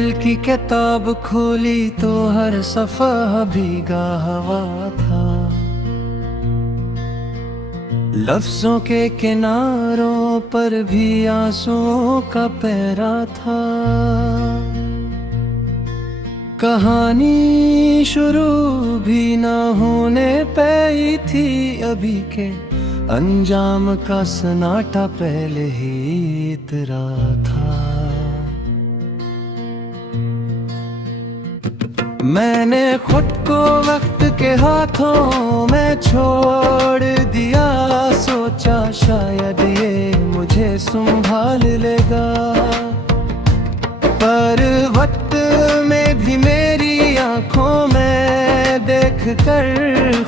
दिल की किताब खोली तो हर सफ़ा भीगा हवा था। लफ्ज़ों के किनारों पर भी आंसुओं का पहरा था। कहानी शुरू भी ना होने पाई थी अभी के, अंजाम का सन्नाटा पहले ही इतरा था। मैंने खुद को वक्त के हाथों में छोड़ दिया, सोचा शायद ये मुझे संभाल लेगा, पर वक्त में भी मेरी आंखों में देख कर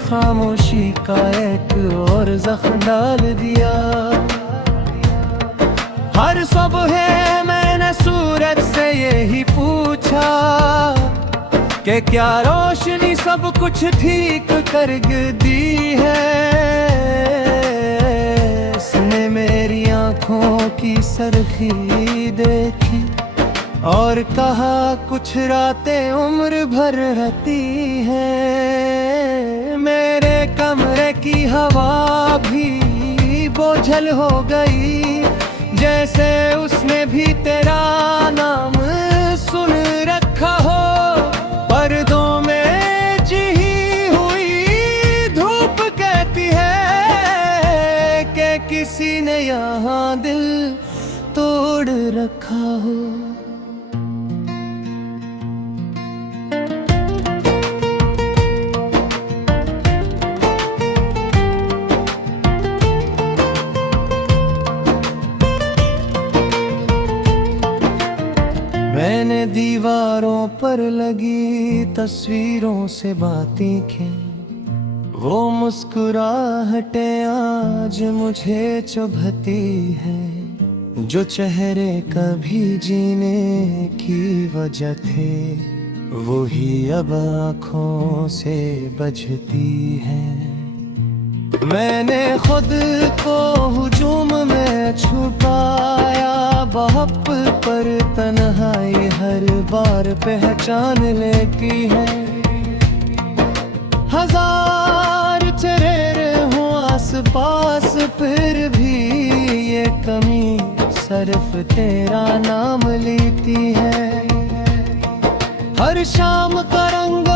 खामोशी का एक और जख्म डाल दिया। हर सुबह मैंने सूरज से यही पूछा कि क्या रोशनी सब कुछ ठीक कर दी है। उसने मेरी आंखों की सरखी देखी और कहा कुछ रातें उम्र भर रहती हैं। मेरे कमरे की हवा भी बोझल हो गई, जैसे उसने भी तेरा नाम सुन रखा हो। पर्दों में जी हुई धूप कहती है कि किसी ने यहाँ दिल तोड़ रखा हो। मैंने दीवारों पर लगी तस्वीरों से बातें की, वो मुस्कुराहटें आज मुझे चुभती हैं। जो चेहरे कभी जीने की वजह थे, वो ही अब आँखों से बजती हैं। मैंने खुद को हुजूम में छुपाया, बहप पर तन्हाई हर बार पहचान लेती है। हजार चेहरे हों आसपास फिर भी ये कमी सिर्फ तेरा नाम लेती है। हर शाम का रंग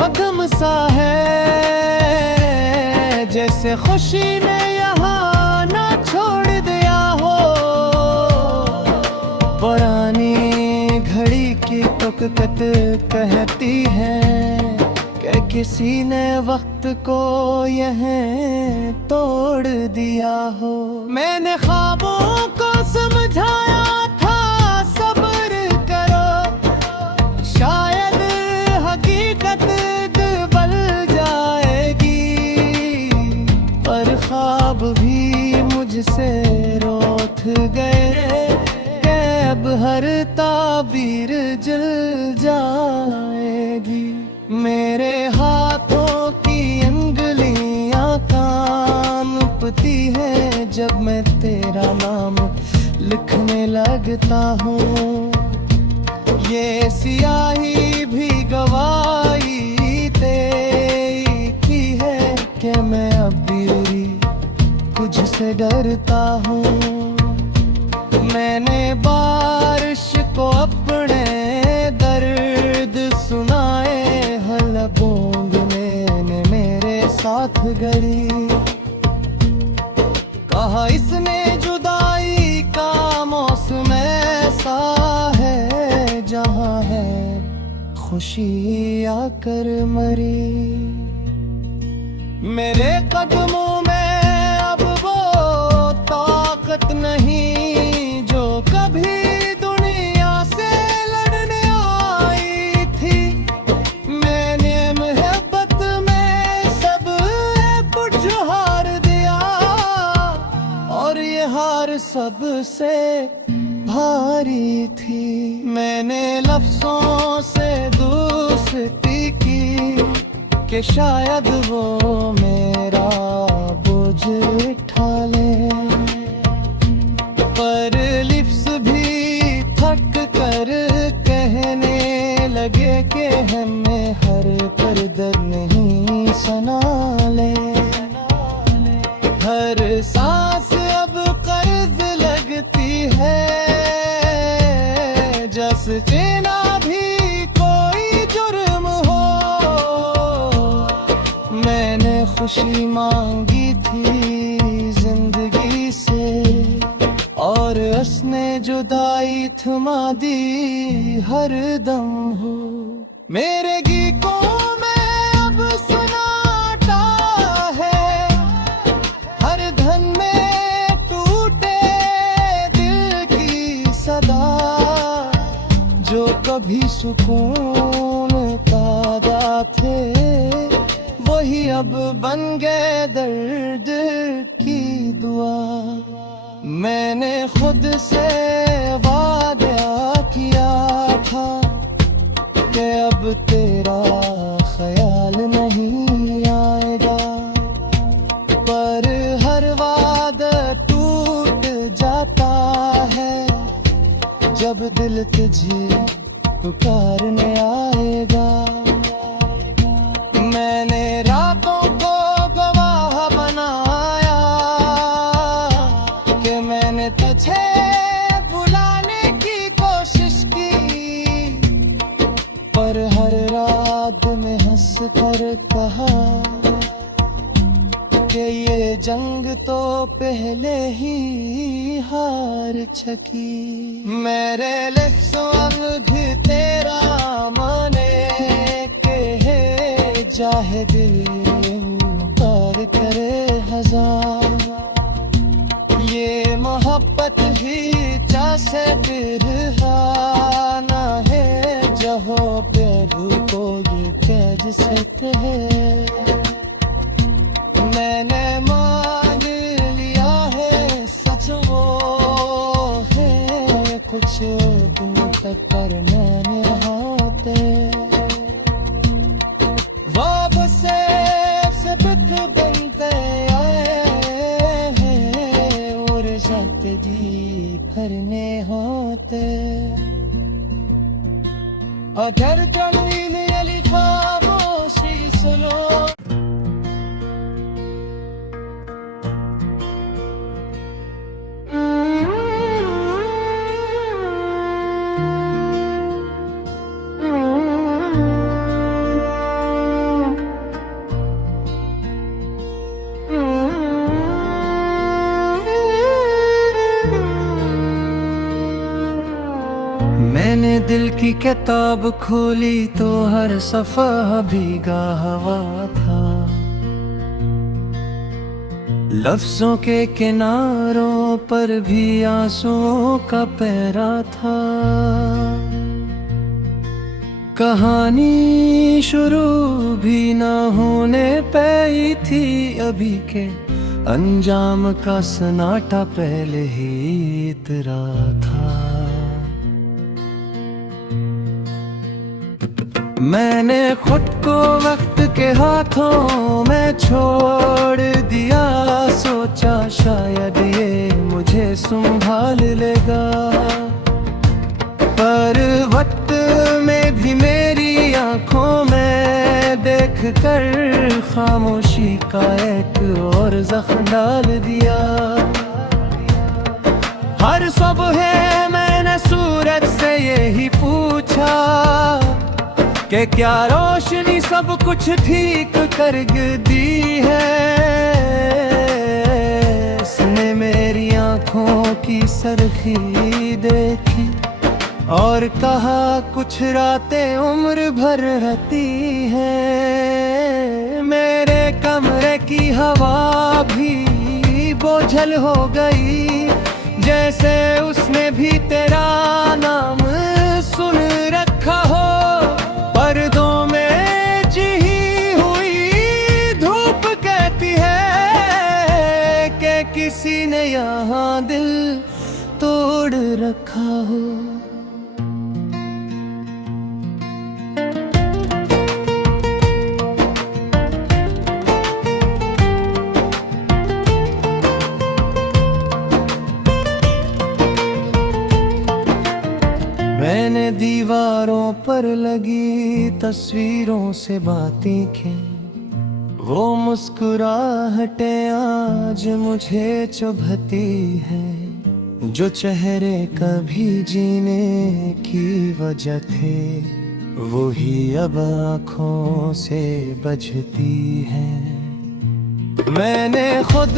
मध्यम सा है, जैसे खुशी ने यहाँ ना छोड़ दिया हो। पुरानी घड़ी की टुकटुक कहती है कि किसी ने वक्त को यह तोड़ दिया हो। मैंने ख्वाबों को समझाया था सब्र करो, शायद हकीकत बदल जाएगी, पर ख्वाब भी मुझसे रूठ गए। अब हर ताबीर जल जाएगी। मेरे हाथों की अंगुलियां कांपती है जब मैं तेरा नाम लिखने लगता हूँ। ये सियाही भी गवाही तेरी की है कि मैं अब भी कुछ से डरता हूँ। मैंने बारिश को अपने दर्द सुनाए, हल बूंद मैंने मेरे साथ गरी। कहा इसने जुदाई का मौसम ऐसा है, जहाँ है खुशी आकर मरी। मेरे कदमों में अब वो ताकत नहीं जो कभी दुनिया से लड़ने आई थी। मैंने मोहब्बत में सब कुछ हार दिया, और ये हार सबसे भारी थी। मैंने लफ्जों से दोस्ती की कि शायद वो मेरा बोझ उठा ले, पर लिप्स भी थक कर कह खुशी मांगी थी जिंदगी से, और उसने जुदाई थमा दी हर दम हो। मेरे गीतों में अब सुनाता है, हर धन में टूटे दिल की सदा, जो कभी सुकून तादा थे वही अब बन गए दर्द की दुआ। मैंने खुद से वादा किया था कि अब तेरा ख्याल नहीं आएगा, पर हर वादा टूट जाता है जब दिल तुझे पुकारने आएगा। मैंने रातों को गवाह बनाया कि मैंने तुझे बुलाने की कोशिश की, पर हर रात में हंस कर कहा कि ये जंग तो पहले ही हार चुकी। मेरे लफ्ज़ों भी तेरा माने के है, चाहे दिल पर करे हजार, ये मोहब्बत ही जैसे बिरहाना है, जहाँ पे को ये कैद सकते हैं। मैंने मान लिया है सच वो है, कुछ दिन तक पर मैंने हाथे वापसे से बिक बनते आए हैं, और जाते जी भरने होते। अगर जमीन अली खामोशी सुनो, मैंने दिल की किताब खोली तो हर सफ़ा भीगा हवा था, लफ्ज़ों के किनारों पर भी आंसुओं का पहरा था। कहानी शुरू भी ना होने पाई थी अभी के, अंजाम का सन्नाटा पहले ही इतरा था। मैंने खुद को वक्त के हाथों में छोड़ दिया, सोचा शायद ये मुझे संभाल लेगा, पर वक्त में भी मेरी आंखों में देख कर खामोशी का एक और जख्म डाल दिया। हर सुबह मैंने सूरज से यही पूछा कि क्या रोशनी सब कुछ ठीक कर दी है। उसने मेरी आंखों की सरखी देखी और कहा कुछ रातें उम्र भर रहती है। मेरे कमरे की हवा भी बोझल हो गई, जैसे उसने भी तेरा नाम सुन रखा हो। पर्दों में जी हुई धूप कहती है कि किसी ने यहाँ दिल तोड़ रखा हो। मैंने दीवारों पर लगी तस्वीरों से बातें की, वो मुस्कुराहटें आज मुझे चुभती हैं, जो चेहरे कभी जीने की वजह थे वो ही अब आँखों से बजती हैं। मैंने खुद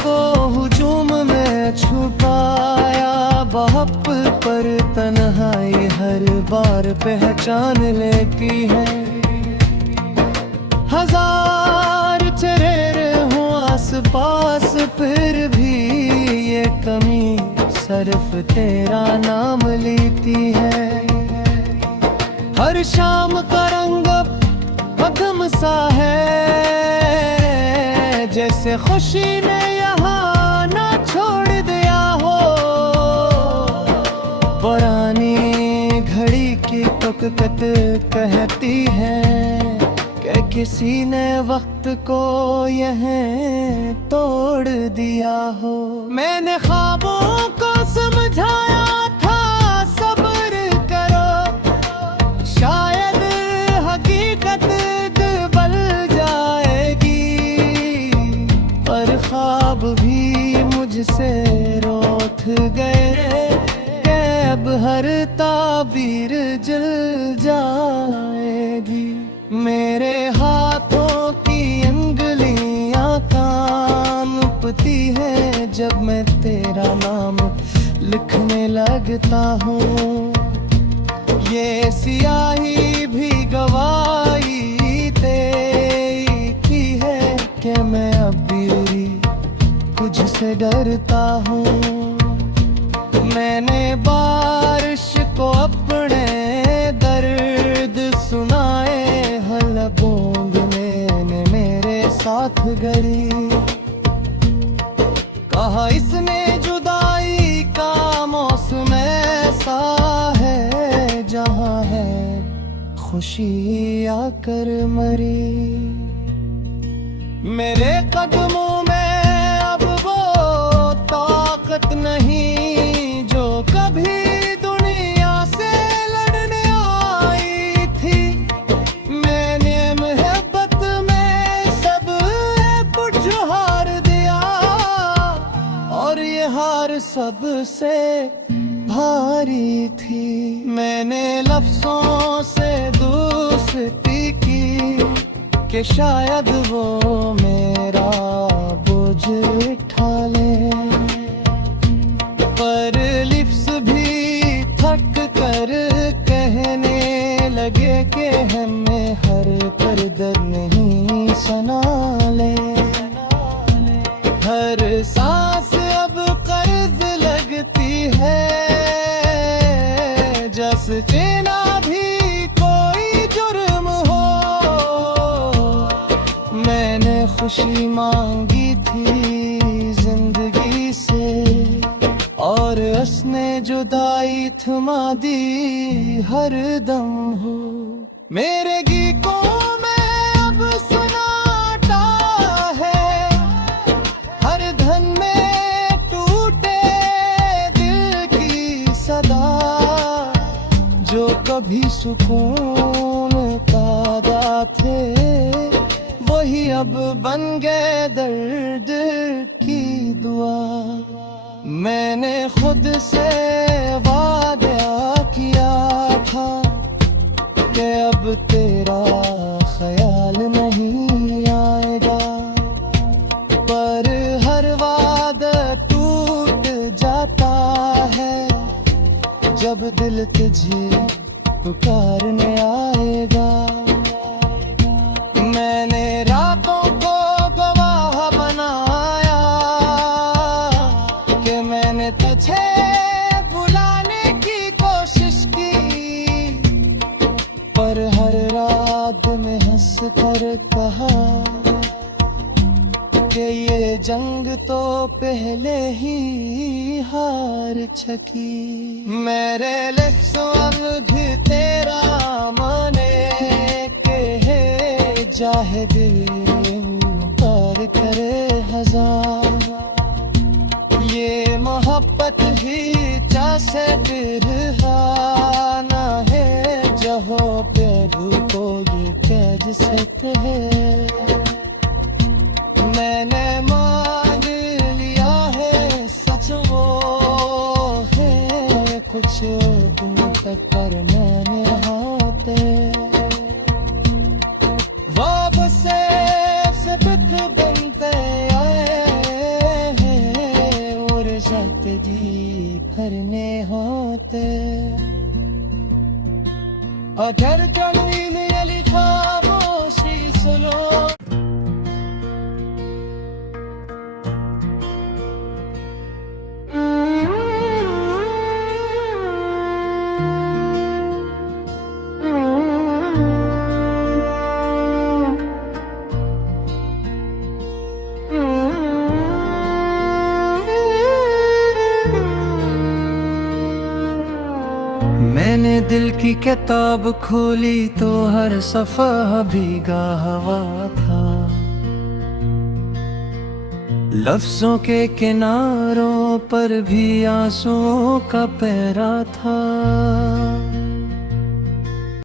को हुजूम में छुपाया, बहप पर तन्हाई हर बार पहचान लेती है। हजार चेहरे हों आस पास फिर भी ये कमी सिर्फ तेरा नाम लेती है। हर शाम का रंग मध्यम सा है, जैसे खुशी ने यहाँ ना छोड़ दिया हो। पुरानी घड़ी की टुकट कहती है कि किसी ने वक्त को यहीं तोड़ दिया हो। मैंने ख्वाबों को समझाया था सब्र करो, शायद हकीकत बदल जाएगी, पर ख्वाब भी मुझसे रूठ गए कि अब हर ताबीर जल जाएगी। मेरे हाथों की अंगुलियां कांपती है जब मैं तेरा नाम लिखने लगता हूँ। ये सियाही भी गवाही तेरी की है कि मैं अब भी तुझसे डरता हूँ। मैंने बारिश को अपने दर्द सुनाए, बूंद ने मेरे साथ गड़ी। कहा इसने जुदाई का मौसम ऐसा है जहाँ है खुशी आकर मरी। मेरे कदमों में अब वो ताकत नहीं जो कभी सबसे भारी थी। मैंने लफ्जों से दोस्ती की कि शायद वो मेरा बोझ उठा ले, पर लिप्स भी थक कर कहने लगे कि हमें हर पर्दर नहीं सुना ले। हर सांस अब कर्ज लगती है, जस जीना भी कोई जुर्म हो। मैंने खुशी मांगी थी जिंदगी से और उसने जुदाई थमा दी हर दम हो। मेरे गीतों में अब सुनाता है, हर धन में टूटे दिल की सदा, जो कभी सुकून पैदा थे वही अब बन गए दर्द की दुआ। मैंने खुद से वादा किया था कि अब तेरा ख्याल नहीं आएगा, पर हर वादा टूट जाता है जब दिल तुझे पुकारने आएगा। मैंने रातों को गवाह बनाया कि मैंने तुझे बुलाने की कोशिश की, पर हर रात में हंस कर कहा कि ये जंग तो पहले ही हार चुकी। मेरे लफ्ज़ों भी तेरा माने के है चाहे दिल पर करे हजार, ये मोहब्बत ही जैसे बिरहाना है, जहाँ पे को ये कैद सकते हैं। मैंने मान लिया है सच वो है कुछ तुम तक पर मैंने हाथे वो से बिक बनते भरने होते। अगर जमीन अली खामोशी सुनो। मैंने दिल की किताब खोली तो हर सफ़ा भीगा हवा था। लफ्ज़ों के किनारों पर भी आंसुओं का पहरा था।